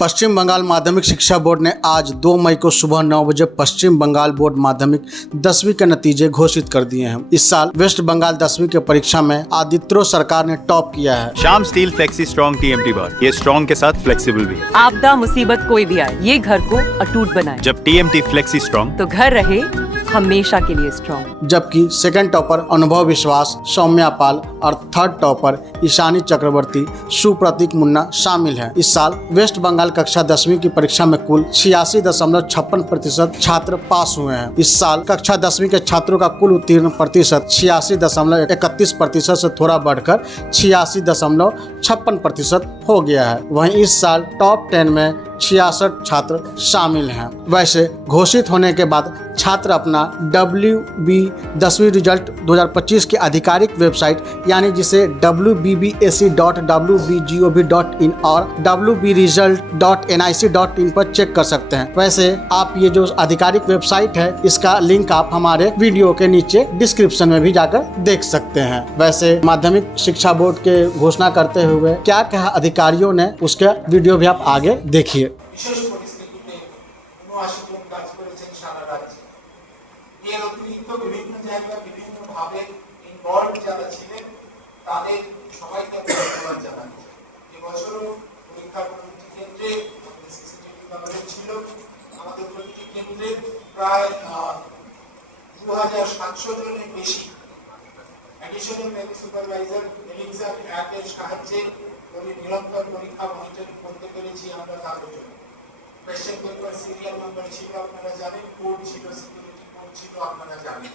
पश्चिम बंगाल माध्यमिक शिक्षा बोर्ड ने आज 2 मई को सुबह 9 बजे पश्चिम बंगाल बोर्ड माध्यमिक 10वीं के नतीजे घोषित कर दिए हैं। इस साल वेस्ट बंगाल 10वीं के परीक्षा में आदित्य सरकार ने टॉप किया है। Shyam steel flexi strong TMT बार, ये स्ट्रॉन्ग के साथ फ्लेक्सिबल भी है। आपदा मुसीबत कोई भी आए, ये घर को अटूट बनाए। जब TMT फ्लेक्सी स्ट्रॉन्ग तो घर रहे हमेशा के लिए स्ट्रॉन्ग। जबकि सेकंड टॉपर अनुभव विश्वास, सौम्या पाल और थर्ड टॉपर ईशानी चक्रवर्ती, सुप्रतीक मुन्ना शामिल हैं। इस साल वेस्ट बंगाल कक्षा 10वीं की परीक्षा में कुल 86.56% छात्र पास हुए हैं। इस साल कक्षा 10वीं के छात्रों का कुल उत्तीर्ण प्रतिशत 86.31% से थोड़ा बढ़कर 86.56% हो गया है। वहीं इस साल टॉप 10 में 66 छात्र शामिल हैं। वैसे घोषित होने के बाद छात्र अपना WB 10वीं रिजल्ट 2025 की आधिकारिक वेबसाइट यानी जिसे wbbac.wbgov.in और wbresult.nic.in पर चेक कर सकते हैं। वैसे आप ये जो आधिकारिक वेबसाइट है इसका लिंक आप हमारे वीडियो के नीचे डिस्क्रिप्शन में भी जाकर देख सकते हैं। वैसे माध्यमिक शिक्षा बोर्ड के घोषणा करते हुए क्या कहा अधिकारियों ने उसका वीडियो भी आप आगे देखिए। বিশেষ পরিস্থিতিতে ৭৯ জন কাজ করেছেন সারা রাজ্যে। এর অতিরিক্ত বিভিন্ন জায়গায় বিভিন্নভাবে ইনভলভ যারা ছিলেন তাদের সবাইকে ধন্যবাদ জানাচ্ছি। এবছরও পরীক্ষা প্রতিটি কেন্দ্রে সিসিটিভি ক্যামেরা ছিল। আমাদের প্রতিটি কেন্দ্রে প্রায় ২৭০০ জনের বেশি অ্যাডিশনাল সুপারভাইজার এলিক্সার অ্যাপের সাহায্যে নিরন্তর পরীক্ষা মনিটরিং করতে পেরেছি আমরা তাদের জন্য। কোয়েশ্চেন পেপার সিরিয়াল নাম্বার ছিল আপনারা জানেন, কোড ছিল, সিকিউরিটি কোড ছিল আপনারা জানেন,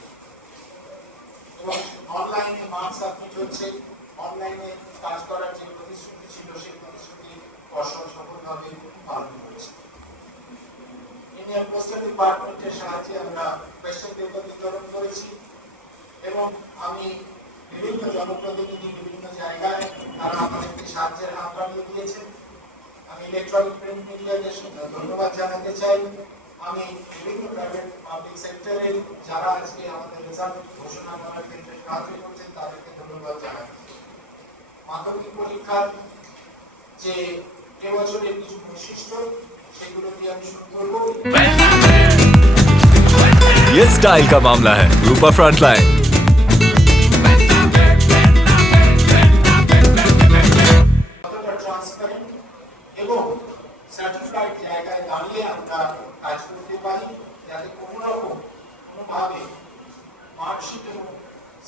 এবং অনলাইনে মার্কস সাবমিট হচ্ছে। অনলাইনে কাজ করার যে প্রতিশ্রুতি ছিল সেই প্রতিশ্রুতি সফলভাবে পালন করেছে। ইন্ডিয়ান পোস্টাল ডিপার্টমেন্টের সাহায্যে আমরা কোয়েশ্চেন পেপার বিতরণ করেছি এবং আমি বিভিন্ন জনপ্রতিনিধি বিভিন্ন জায়গায় তারা আমাদেরকে সাহায্যের হাত বাড়িয়ে দিয়েছেন। আমি ইলেকট্রনিক প্রিন্ট মিডিয়াকে ধন্যবাদ জানাতে চাই। আমি বিভিন্ন প্রাইভেট পাবলিক সেক্টরের যারা আজকে আমাদের রেজাল্ট ঘোষণা করার ক্ষেত্রে সাহায্য করছেন তাদেরকে ধন্যবাদ জানাই। মাধ্যমিক পরীক্ষার যে এবছরের কিছু বৈশিষ্ট্য সেগুলো দিয়ে আমি শুরু করব। ये स्टाइल का मामला है। रूपा फ्रंटलाइन এবং সার্টিফাইড জায়গায় দাঁড়িয়ে আমরা কাজ করতে পারি যাতে কোনোভাবে মার্কশিট এবং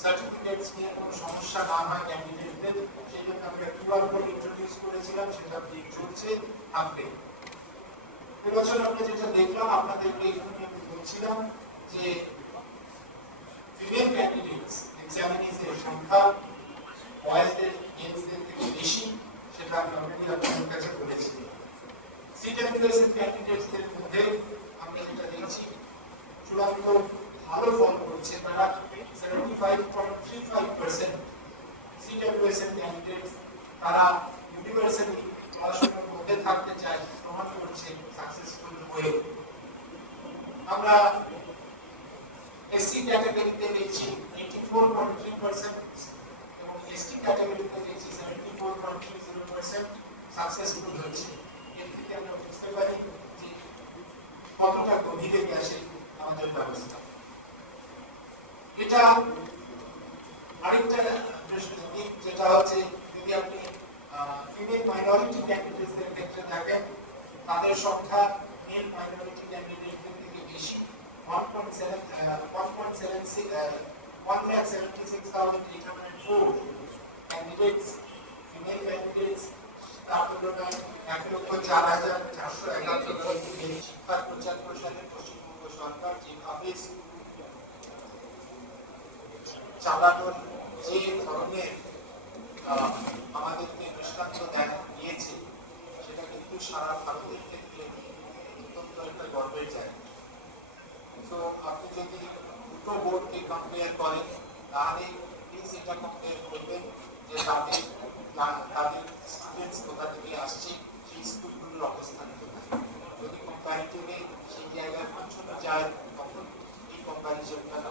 সার্টিফিকেটস নিয়ে কোনো সমস্যা না হয় ক্যান্ডিডেটদের। সেই জন্য আমরা QR কোড ইন্ট্রোডিউস করেছিলাম, সেটা দিয়ে চলছে থাকবে। এবছর আমরা যেটা দেখলাম আপনাদেরকে আমি বলছিলাম যে ফিমেল ক্যান্ডিডেটস এক্সামিনেশনের সংখ্যা বয়েজদের মেন্সদের থেকে বেশি, সেটা আমি অলরেডি আপনাদের কাছে বলেছি। সিটেমপ্লেসের ক্যান্ডিডেটসদের মধ্যে আমরা যেটা দেখছি চূড়ান্ত ভালো ফল করছে তারা 75.35%। সিটেমপ্লেসের ক্যান্ডিডেটস তারা ইউনিভার্সিটি পড়াশোনার মধ্যে থাকতে চায়, প্রমাণ করছে সাকসেসফুল হয়ে। আমরা এসসি ক্যাটাগরিতে দেখছি 84.3% এবং এসটি ক্যাটাগরিতে দেখছি 74.30% সাকসেসফুল হচ্ছে। এর থেকে আমরা বুঝতে পারি যে কতটা গভীরে গেছে আমাদের ব্যবস্থা। এটা আরেকটা দিক যেটা হচ্ছে যদি আপনি ফিমেল মাইনরিটি ক্যান্ডিডেটসদের ক্ষেত্রে দেখেন তাদের সংখ্যা মেল মাইনরিটি ক্যান্ডিডেটদের থেকে বেশি। 1,76,804 candidates, female candidates, তার তুলনায় 1,04,471 শিক্ষার প্রচার প্রসারে পশ্চিমবঙ্গ সরকার যেভাবে চালানোর যে ধরনের আমাদেরকে দৃষ্টান্ত দিয়েছে সেটা কিন্তু সারা ভারতের ক্ষেত্রে অত্যন্ত একটা গর্বের জায়গা। তো আপনি যদি দুটো বোর্ডকে কম্পেয়ার করেন তাহলে প্লিজ এটা কম্পেয়ার করবেন যে তাদের স্টুডেন্টস কোথা থেকে আসছে, সেই স্কুলগুলোর অবস্থান কোথায়। যদি কম্পারিটিভে সেই জায়গায় পৌঁছানো যায় তখন এই কম্পারিজনটা না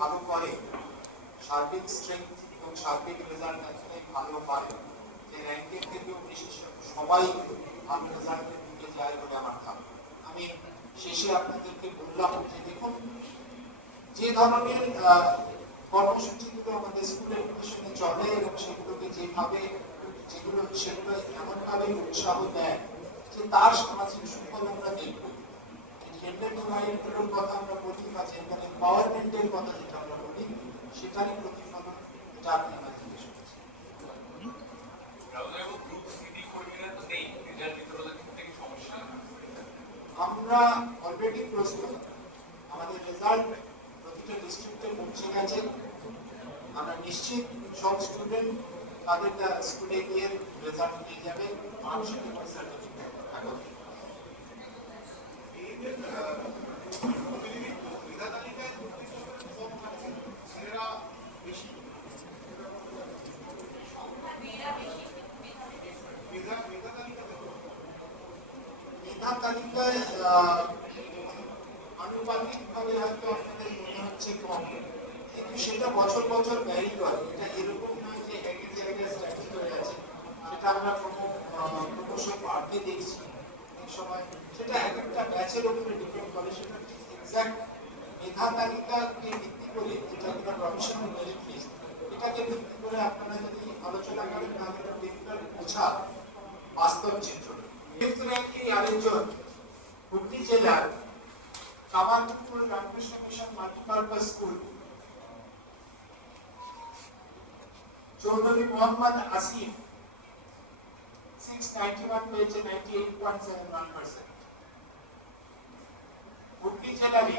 ভালো করে, সার্বিক স্ট্রেংথ এবং সার্বিক রেজাল্ট এখানে ভালো পারে, যে র্যাঙ্কের থেকেও বেশি সবাই ভালো রেজাল্টের দিকে যায় বলে আমার ধারণা। আমি শেষে আপনাদেরকে বললাম যে দেখুন, যে ধরনের কর্মসূচিগুলো আমাদের স্কুল এডুকেশনে চলে এবং সেগুলোকে সেগুলো এমনভাবে উৎসাহ দেয় যে তার সামাজিক সুফল আমরা দেখব। জেন্ডার ডিভাইডগুলোর কথা আমরা বলি বা জেন্ডার এম্পাওয়ারমেন্টের কথা যেটা আমরা বলি, সেটারই প্রতিফলন এটা আপনি আমার জিজ্ঞেস করছেন। আমরা অলরেডি প্রস্তুত, আমাদের রেজাল্ট প্রতিটা ডিস্ট্রিক্টে পৌঁছে গেছে। আমরা নিশ্চিত সব স্টুডেন্ট তাদের স্কুলে গিয়ে রেজাল্ট পেয়ে যাবে, মানসিক সার্টিফিকেট। মেধা তালিকায় আনুপাতিকভাবে হয়তো আপনাদের মনে হচ্ছে কম, কিন্তু সেটা বছর বছর ভ্যারি করে। এটা এরকম নয় যে একই জায়গায় স্ট্যাটিক হয়ে আছে, সেটা আমরা ক্রমশ বাড়তে দেখছি। এই সময় সেটা এক একটা ব্যাচের উপরে ডিপেন্ড করে। সেটা এক্সাক্ট মেধা তালিকাকে ভিত্তি করে, যেটা আমরা প্রফেশনাল মেরিট লিস্ট, এটাকে ভিত্তি করে আপনারা যদি আলোচনা করেন তাহলে এটা ডিফিকাল্ট বোঝা বাস্তব চিত্র। ফিফথ র্যাঙ্কে আরেকজন হুগলি জেলার Kamarpukur Ramakrishna mission multipurpose school Chowdhury Mohammad Asif 691 পেয়েছে 98.71%। হুগলি জেলারই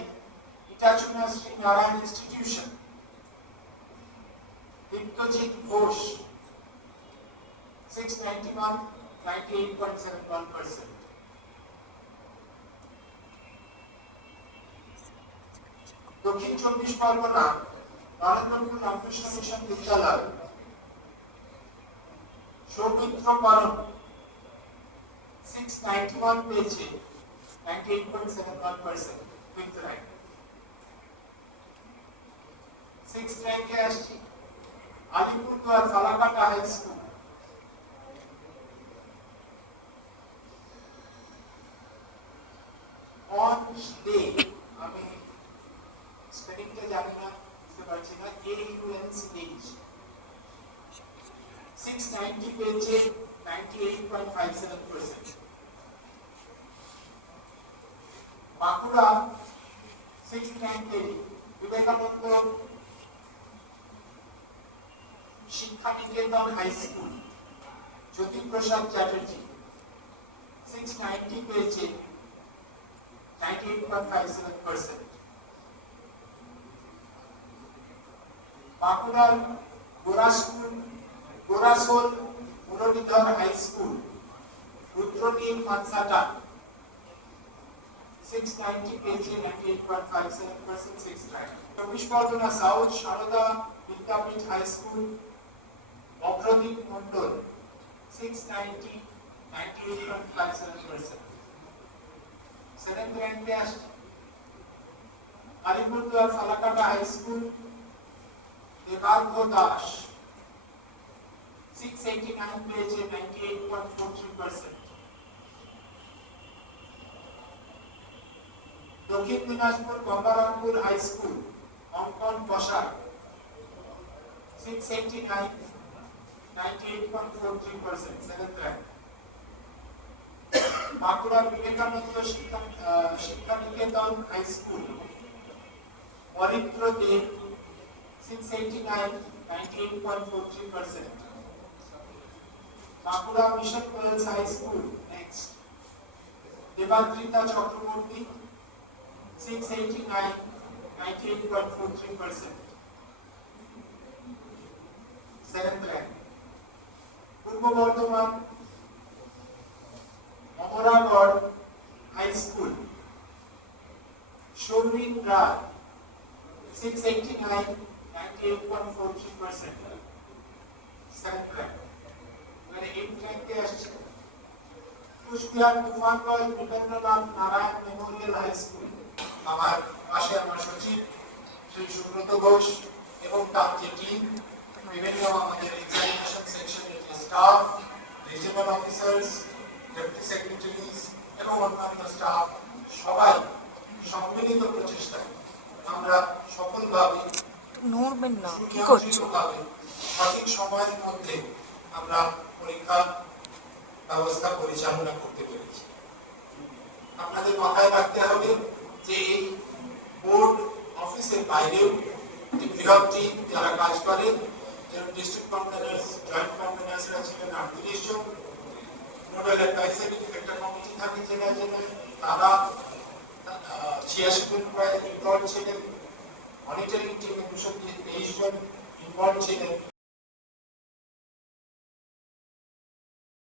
ইটাচুনা শ্রী নারায়ণ ইনস্টিটিউশন বিপ্লজিৎ ঘোষ 691 98.71%। দক্ষিণ চব্বিশ পরগনা নরেন্দ্রপুর রামকৃষ্ণ মিশন বিদ্যালয় সৌমিত্র করণ 691 পেয়েছে 98.71%, ফিফথ র্যাঙ্ক। সিক্স র্যাঙ্কে আসছি Alipurduar Falakata high school on day, আমি স্পেলিংটা জানি না, বুঝতে পারছি না, AUNCH 690 পেয়েছে 98.57%। বাঁকুড়া 690 বিবেকানন্দ শিক্ষা নিকেতন হাই স্কুল জ্যোতিপ্রসাদ চ্যাটার্জি 690 পেয়েছে 98.57%। বাঁকুড়ার গোরাসোল মুরলীধর হাই স্কুল রুদ্রনীল মানসাটা 690 পেয়েছে 98.57%, সিক্স র্যাঙ্ক। চব্বিশ Pargana south Sarada Vidyapith high school Agradeep Mondal 690 98.57%। Seventh র্যাঙ্কে আসছে আলিপুরদুয়ার ফালাকাটা হাই স্কুল দেবার্ঘ দাস 689 পেয়েছে 98.43%। দক্ষিণ দিনাজপুর গঙ্গারামপুর হাই স্কুল অঙ্কন বসাক 689 98.43%, সেভেন্থ র্যাঙ্ক। বাঁকুড়ার Vivekananda Shiksha Niketan high school Aritra Deb 689 98.43%। Bankura mission college high school next Debadrita Chakraborty 689 98.43%, seventh rank. Purba Bardhaman Amragarh high school Soumin Roy 689 98.43%, seventh rank. মানে এইট র্যাঙ্কে আসছে Cooch Behar Tufanganj Bibendranath Narayan memorial high school, আমার পাশে আমার সচিব শ্রী সুব্রত ঘোষ এবং তার যে টিম, বিভিন্ন আমাদের এক্সামিনেশন সেকশনের যে staff, regional officers, deputy secretaries এবং অন্যান্য স্টাফ, সবাই সম্মিলিত প্রচেষ্টায় আমরা সফলভাবে নড়বেন না, কি করছো? সুনিয়ন্ত্রিতভাবে সঠিক সময়ের মধ্যে আমরা পরীক্ষার ব্যবস্থা পরিচালনা করতে পেরেছি। আপনাদের মাথায় রাখতে হবে যে এই বোর্ড অফিসের বাইরেও যে বৃহৎ টিম যারা কাজ করে, যেমন ডিস্ট্রিক্ট কনভেনার্স, জয়েন্ট কনভেনার্সরা ছিলেন 38 জন, নোডাল অ্যাডভাইজারি একটা কমিটি থাকে জেলায় জেলায়, তারা 86 জন প্রায় ইনভলভ ছিলেন, মনিটরিং টিমে 223 জন ইনভলভ ছিলেন।